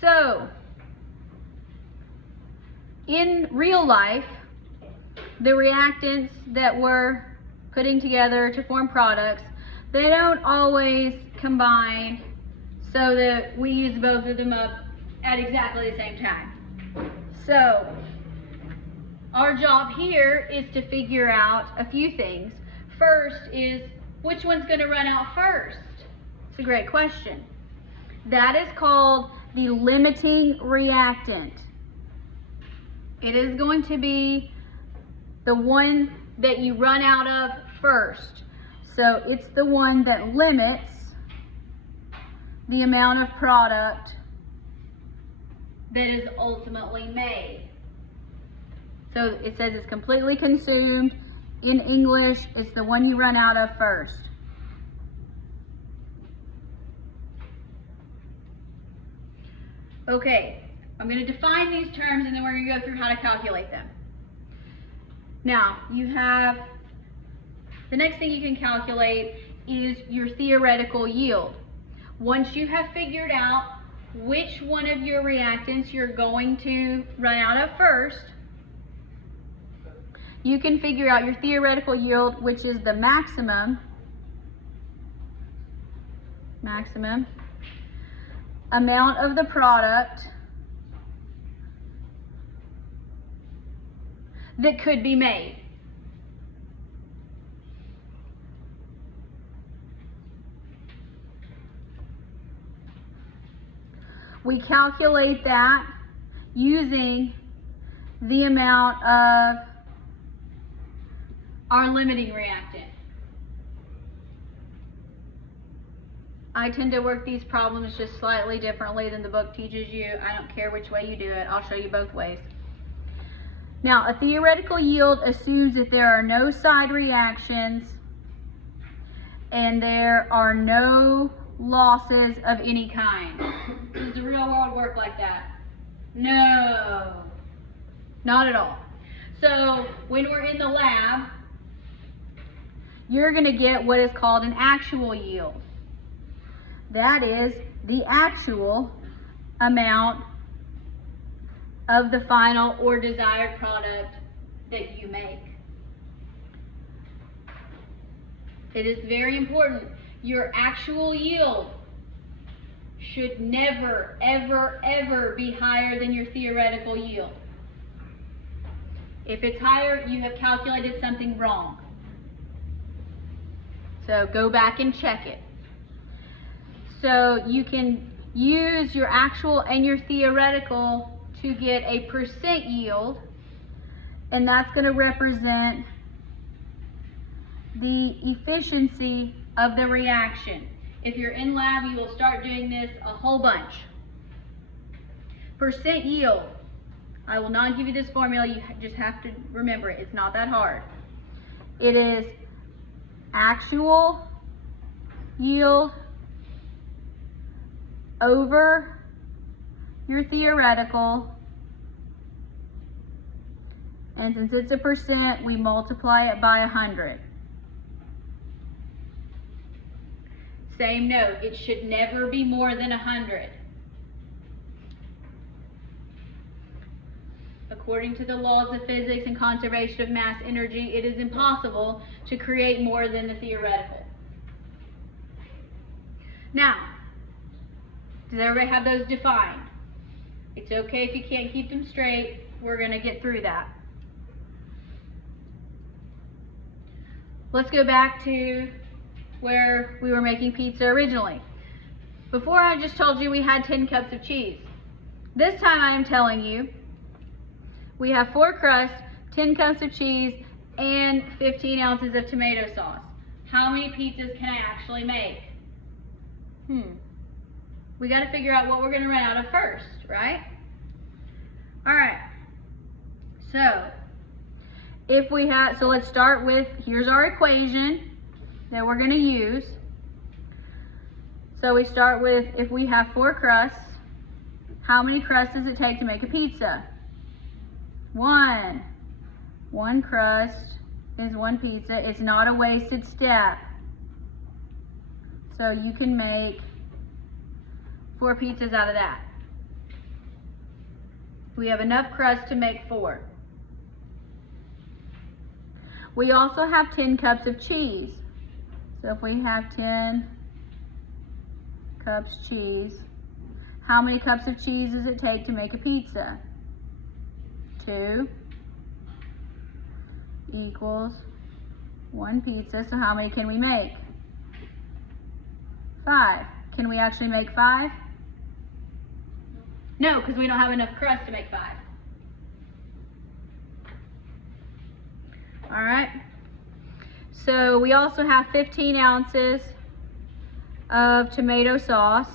So, in real life, the reactants that we're putting together to form products, they don't always combine so that we use both of them up at exactly the same time. So, our job here is to figure out a few things. First is, which one's going to run out first? It's a great question. That is called the limiting reactant. It is going to be the one that you run out of first. So it's the one that limits the amount of product that is ultimately made. So it says it's completely consumed. In English, it's the one you run out of first. Okay, I'm going to define these terms and then we're going to go through how to calculate them. Now, you have, the next thing you can calculate is your theoretical yield. Once you have figured out which one of your reactants you're going to run out of first, you can figure out your theoretical yield, which is the maximum amount of the product that could be made. We calculate that using the amount of our limiting reactant. I tend to work these problems just slightly differently than the book teaches you. I don't care which way you do it. I'll show you both ways. Now, a theoretical yield assumes that there are no side reactions and there are no losses of any kind. Does the real world work like that? No, not at all. So when we're in the lab, you're going to get what is called an actual yield. That is the actual amount of the final or desired product that you make. It is very important. Your actual yield should never, ever, ever be higher than your theoretical yield. If it's higher, you have calculated something wrong. So go back and check it. So you can use your actual and your theoretical to get a percent yield, and that's going to represent the efficiency of the reaction. If you're in lab, you will start doing this a whole bunch. Percent yield. I will not give you this formula, you just have to remember it. It's not that hard. It is actual yield over your theoretical, and since it's a percent, we multiply it by 100. Same note, it should never be more than 100. According to the laws of physics and conservation of mass energy, it is impossible to create more than the theoretical. Now, does everybody have those defined? It's okay if you can't keep them straight. We're going to get through that. Let's go back to where we were making pizza originally. Before, I just told you we had 10 cups of cheese. This time I am telling you we have 4 crusts, 10 cups of cheese, and 15 ounces of tomato sauce. How many pizzas can I actually make? We got to figure out what we're going to run out of first, right? All right. So, if we have, so let's start with, here's our equation that we're going to use. So we start with, if we have 4 crusts, how many crusts does it take to make a pizza? 1. 1 crust is 1 pizza. It's not a wasted step. So you can make 4 pizzas out of that. We have enough crust to make 4. We also have 10 cups of cheese. So if we have 10 cups cheese, how many cups of cheese does it take to make a pizza? 2 equals 1 pizza. So how many can we make? 5. Can we actually make 5? No, because we don't have enough crust to make 5. All right. So we also have 15 ounces of tomato sauce.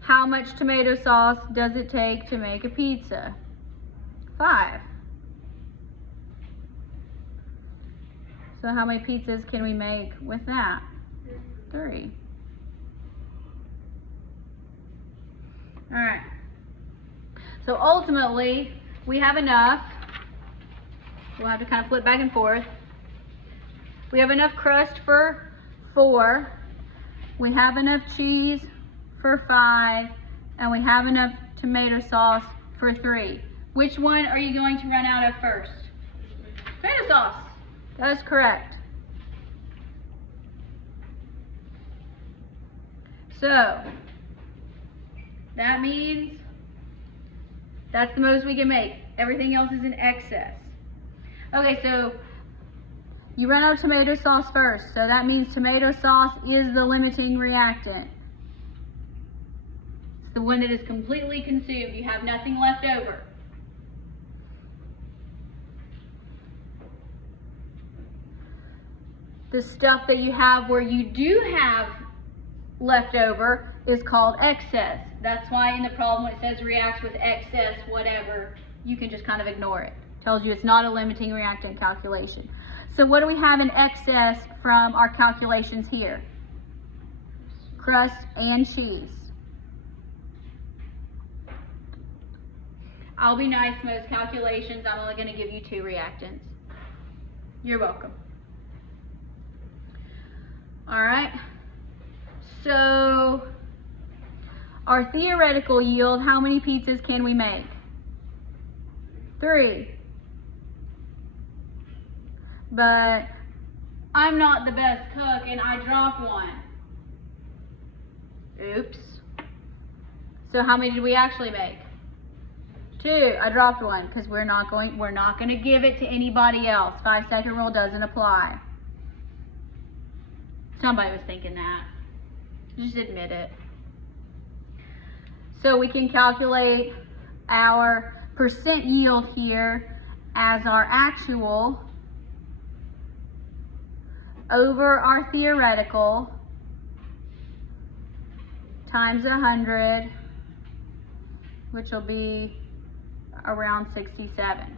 How much tomato sauce does it take to make a pizza? 5. So how many pizzas can we make with that? 3. All right. So ultimately, we have enough. We'll have to kind of flip back and forth. We have enough crust for 4. We have enough cheese for 5. And we have enough tomato sauce for 3. Which one are you going to run out of first? Tomato sauce. That is correct. So, that means that's the most we can make. Everything else is in excess. Okay, so you run out of tomato sauce first. So that means tomato sauce is the limiting reactant. It's the one that is completely consumed. You have nothing left over. The stuff that you have where you do have leftover is called excess. That's why in the problem it says reacts with excess whatever, you can just kind of ignore it. It tells you it's not a limiting reactant calculation. So what do we have in excess from our calculations here? Crust and cheese. I'll be nice, most calculations I'm only going to give you 2 reactants. You're welcome. All right. So our theoretical yield, how many pizzas can we make? 3. But I'm not the best cook and I drop one. Oops. So how many did we actually make? 2. I dropped one because we're not going to give it to anybody else. 5-second rule doesn't apply. Somebody was thinking that. Just admit it. So we can calculate our percent yield here as our actual over our theoretical times 100, which will be around 67.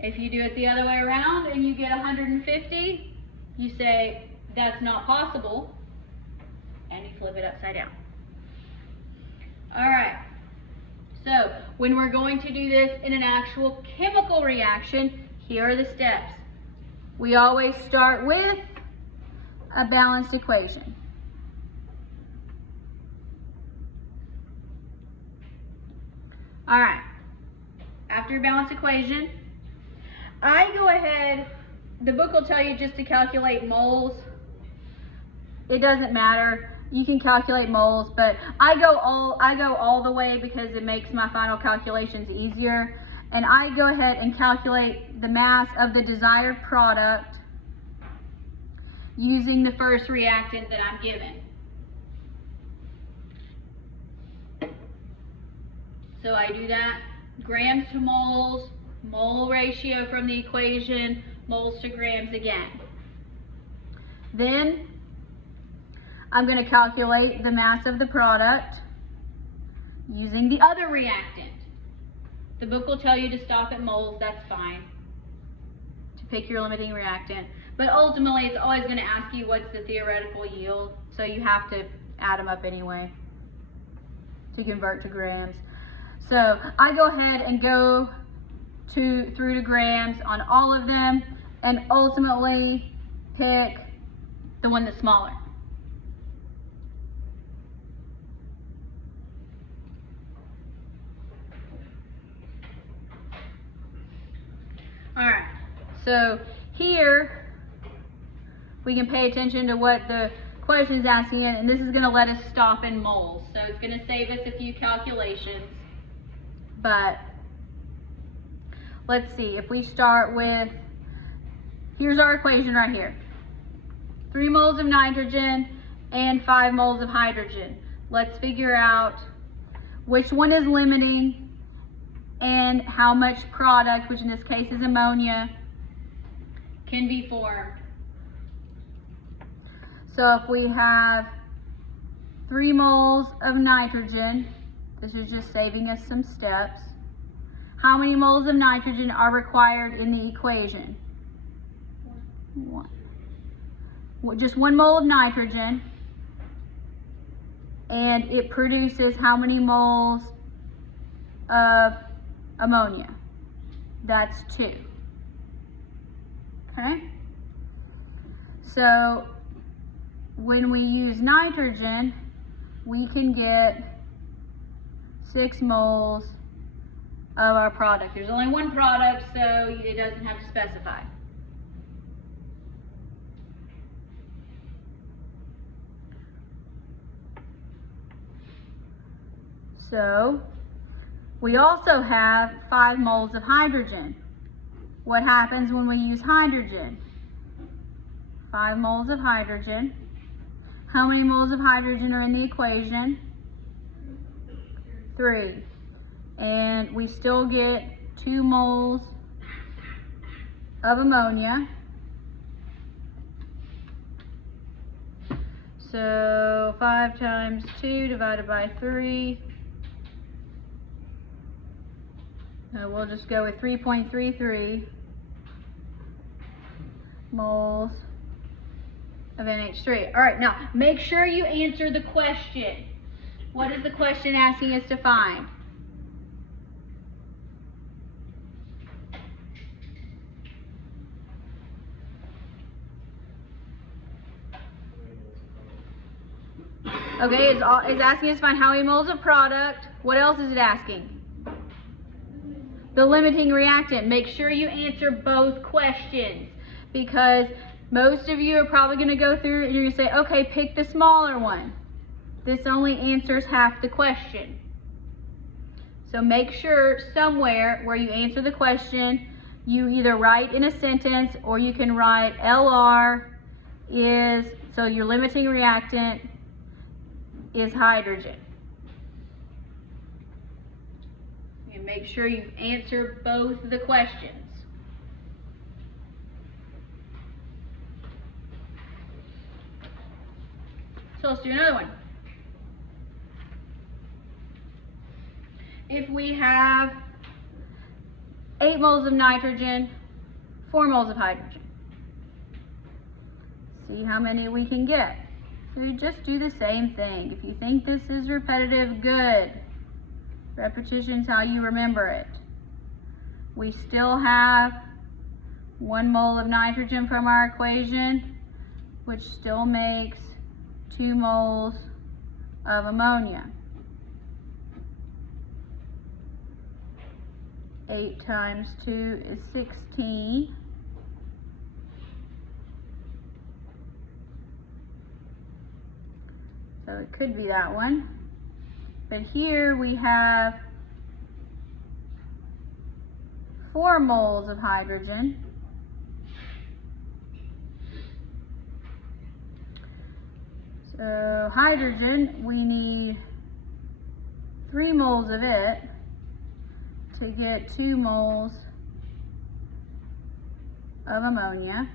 If you do it the other way around and you get 150, you say that's not possible, and you flip it upside down. All right, so when we're going to do this in an actual chemical reaction, here are the steps. We always start with a balanced equation. All right, after your balanced equation, I go ahead, the book will tell you just to calculate moles. It doesn't matter. You can calculate moles, but I go all the way because it makes my final calculations easier. And I go ahead and calculate the mass of the desired product using the first reactant that I'm given. So I do that, grams to moles, mole ratio from the equation, moles to grams again. Then I'm going to calculate the mass of the product using the other reactant. The book will tell you to stop at moles, that's fine, to pick your limiting reactant. But ultimately, it's always going to ask you what's the theoretical yield, so you have to add them up anyway to convert to grams. So I go ahead and go through to grams on all of them and ultimately pick the one that's smaller. All right, so here we can pay attention to what the question is asking, and this is going to let us stop in moles. So it's going to save us a few calculations. But let's see, if we start with, here's our equation right here. 3 moles of nitrogen and 5 moles of hydrogen. Let's figure out which one is limiting and how much product, which in this case is ammonia, can be formed. So if we have 3 moles of nitrogen, this is just saving us some steps. How many moles of nitrogen are required in the equation? 1. Just 1 mole of nitrogen, and it produces how many moles of ammonia? That's 2. Okay? So when we use nitrogen, we can get 6 moles of our product. There's only one product, so it doesn't have to specify. So we also have 5 moles of hydrogen. What happens when we use hydrogen? 5 moles of hydrogen. How many moles of hydrogen are in the equation? 3. And we still get 2 moles of ammonia. So 5 times 2 divided by 3. We'll just go with 3.33 moles of NH3. All right, now make sure you answer the question. What is the question asking us to find? Okay, it's asking us to find how many moles of product. What else is it asking? The limiting reactant. Make sure you answer both questions, because most of you are probably going to go through and you're going to say, okay, pick the smaller one. This only answers half the question. So make sure somewhere where you answer the question, you either write in a sentence or you can write LR is, so your limiting reactant is hydrogen. And make sure you answer both the questions. So let's do another one. If we have 8 moles of nitrogen, 4 moles of hydrogen, see how many we can get. So you just do the same thing. If you think this is repetitive, good. Repetition's how you remember it. We still have 1 mole of nitrogen from our equation, which still makes 2 moles of ammonia. 8 times 2 is 16. So it could be that one. But here we have 4 moles of hydrogen. So hydrogen, we need 3 moles of it to get 2 moles of ammonia.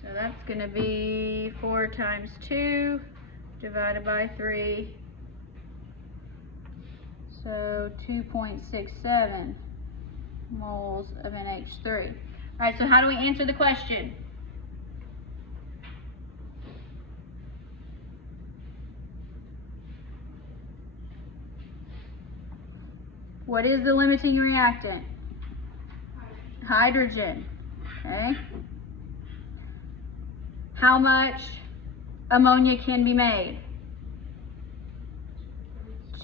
So that's going to be 4 times 2 divided by 3. So 2.67 moles of NH3. All right, so how do we answer the question? What is the limiting reactant? Hydrogen. Okay. How much ammonia can be made?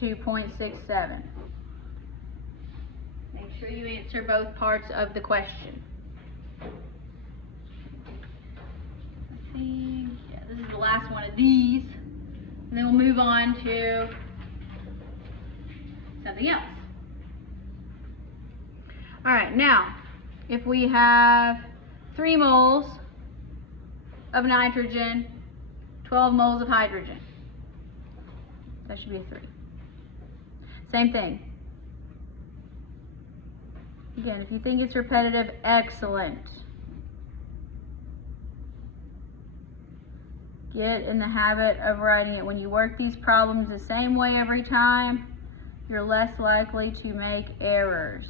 2.67. sure you answer both parts of the question. I think, yeah, this is the last one of these. And then we'll move on to something else. All right, now, if we have 3 moles of nitrogen, 12 moles of hydrogen, that should be a 3. Same thing. Again, if you think it's repetitive, excellent. Get in the habit of writing it. When you work these problems the same way every time, you're less likely to make errors.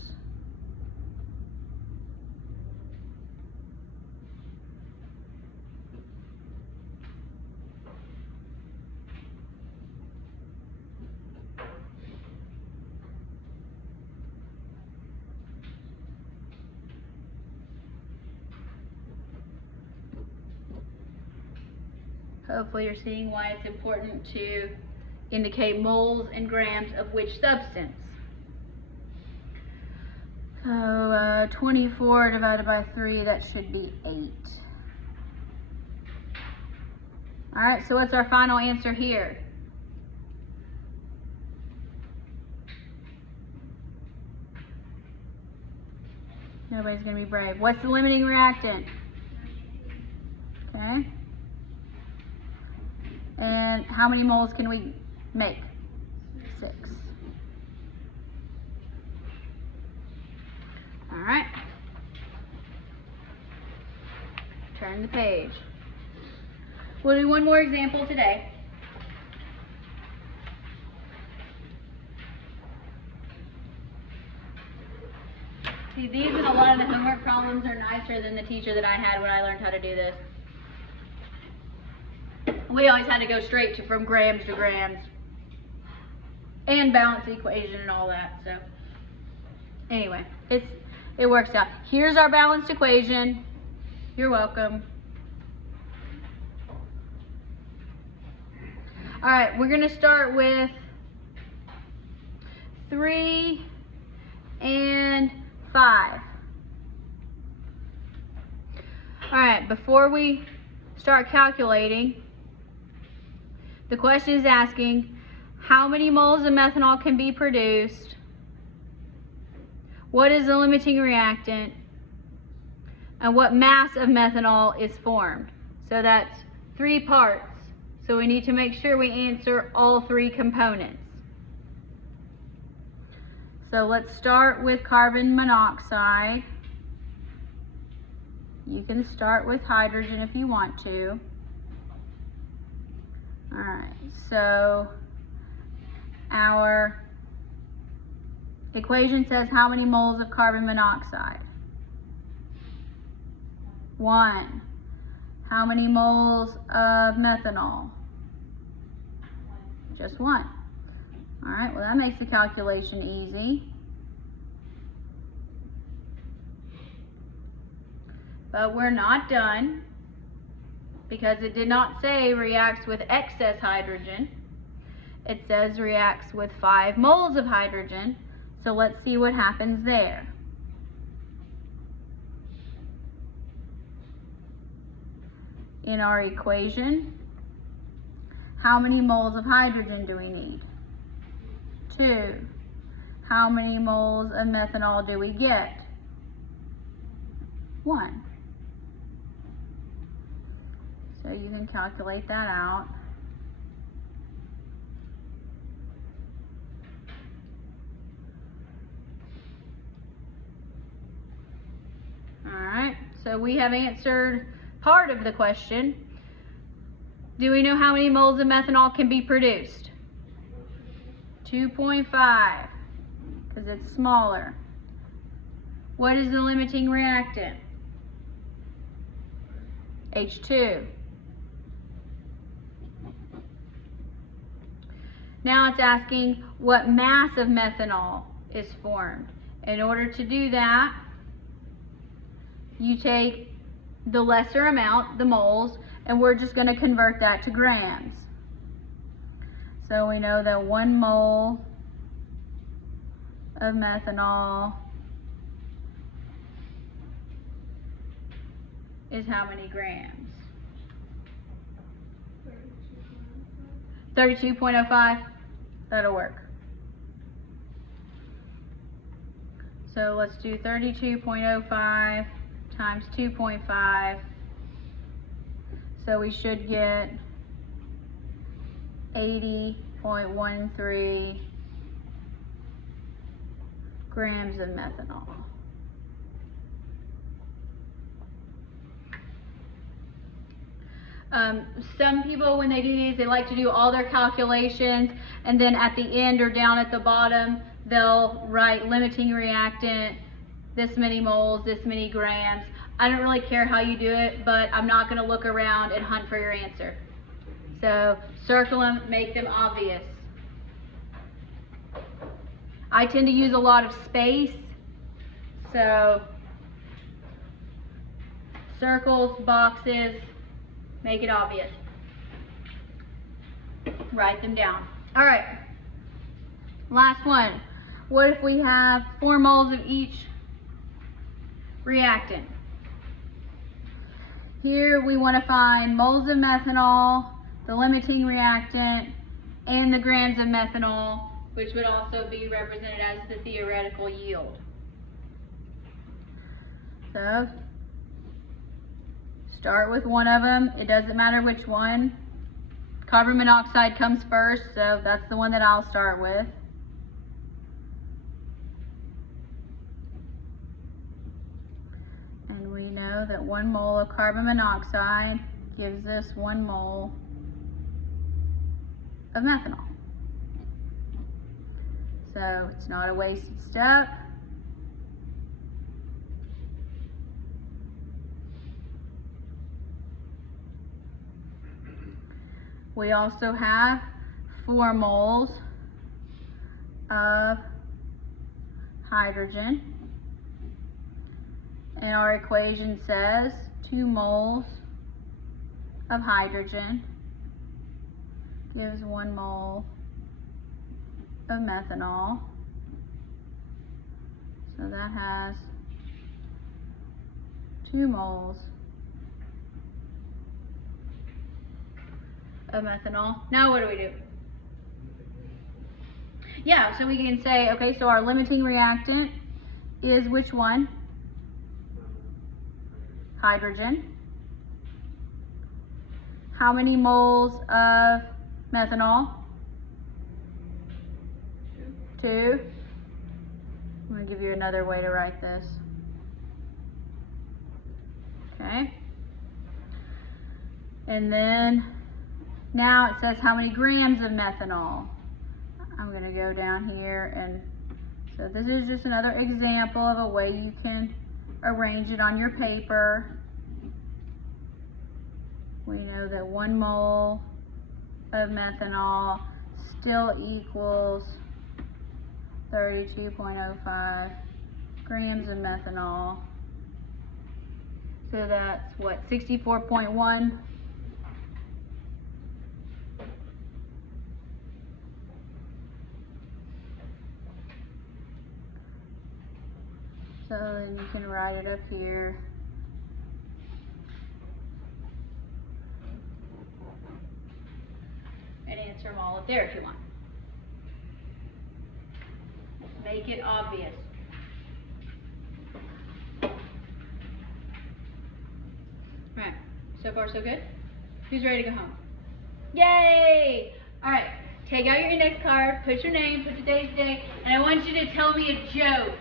Hopefully you're seeing why it's important to indicate moles and grams of which substance. So 24 divided by 3, that should be 8. All right, so what's our final answer here? Nobody's going to be brave. What's the limiting reactant? Okay. And how many moles can we make? 6. All right. Turn the page. We'll do one more example today. See, these and a lot of the homework problems are nicer than the teacher that I had when I learned how to do this. We always had to go straight from grams to grams and balance the equation and all that. So anyway, it works out. Here's our balanced equation. You're welcome. All right, we're going to start with 3 and 5. All right, before we start calculating, the question is asking how many moles of methanol can be produced, what is the limiting reactant, and what mass of methanol is formed. So that's 3 parts. So we need to make sure we answer all 3 components. So let's start with carbon monoxide. You can start with hydrogen if you want to. All right, so our equation says how many moles of carbon monoxide? 1. How many moles of methanol? Just 1. All right, well that makes the calculation easy. But we're not done, because it did not say reacts with excess hydrogen. It says reacts with 5 moles of hydrogen. So let's see what happens there. In our equation, how many moles of hydrogen do we need? 2. How many moles of methanol do we get? 1. So you can calculate that out. All right, so we have answered part of the question. Do we know how many moles of methanol can be produced? 2.5, because it's smaller. What is the limiting reactant? H2. Now it's asking what mass of methanol is formed. In order to do that, you take the lesser amount, the moles, and we're just going to convert that to grams. So we know that 1 mole of methanol is how many grams? 32.05. That'll work. So let's do 32.05 times 2.5. So we should get 80.13 grams of methanol. Some people, when they do these, they like to do all their calculations, and then at the end or down at the bottom, they'll write limiting reactant, this many moles, this many grams. I don't really care how you do it, but I'm not going to look around and hunt for your answer. So circle them, make them obvious. I tend to use a lot of space, so circles, boxes, make it obvious. Write them down. All right, last one. What if we have 4 moles of each reactant? Here we want to find moles of methanol, the limiting reactant, and the grams of methanol, which would also be represented as the theoretical yield. So, start with one of them. It doesn't matter which one. Carbon monoxide comes first, so that's the one that I'll start with. And we know that 1 mole of carbon monoxide gives us 1 mole of methanol. So it's not a wasted step. We also have 4 moles of hydrogen. And our equation says 2 moles of hydrogen gives 1 mole of methanol. So that has 2 moles of methanol. Now what do we do? Yeah, so we can say, okay, so our limiting reactant is which one? Hydrogen. How many moles of methanol? 2. I'm going to give you another way to write this. Okay. And then now it says how many grams of methanol. I'm going to go down here, and so this is just another example of a way you can arrange it on your paper. We know that 1 mole of methanol still equals 32.05 grams of methanol. So that's what, 64.1? So then you can write it up here. And answer them all up there if you want. Make it obvious. Alright, so far so good? Who's ready to go home? Yay! Alright, take out your index card, put your name, put today's date, and I want you to tell me a joke.